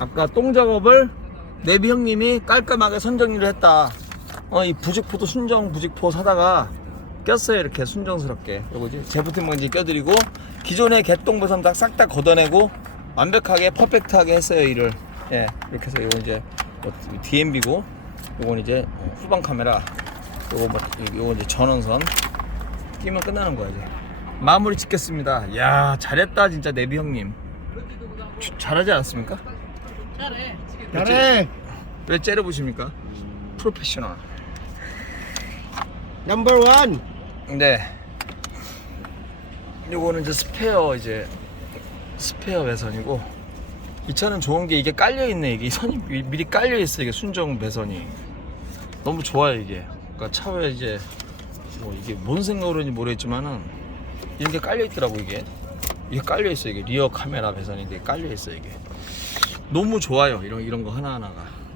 아까 똥 작업을 내비 형님이 깔끔하게 선정리를 했다. 어, 이 부직포도 순정 부직포 사다가 꼈어요 이렇게 순정스럽게. 요거 이제 제부팅 먼지 껴드리고 기존의 개똥 배선 싹 다 걷어내고 완벽하게 퍼펙트하게 했어요 일을. 예, 이렇게 해서 요거 이제 뭐 DMB고 요건 이제 후방 카메라. 요거 뭐 요거 이제 전원선 끼면 끝나는 거야 이제. 마무리 짓겠습니다. 야 잘했다 진짜 내비 형님. 주- 잘하지 않았습니까? 잘해. 왜 째려보십니까? 프로페셔널. 넘버 원. 네. 요거는 이제 스페어 이제 스페어 배선이고 이 차는 좋은 게 이게 깔려 있네 이게 이 선이 미- 미리 깔려 있어 이게 순정 배선이 너무 좋아요 이게. 그러니까 차에 이제 뭐 이게 뭔 생각으로인지 모르겠지만은 이런 게 깔려 있더라고 이게. 이게 깔려 있어 이게 리어 카메라 배선인데 깔려 있어 이게. 너무 좋아요 이런 이런 거 하나 하나가.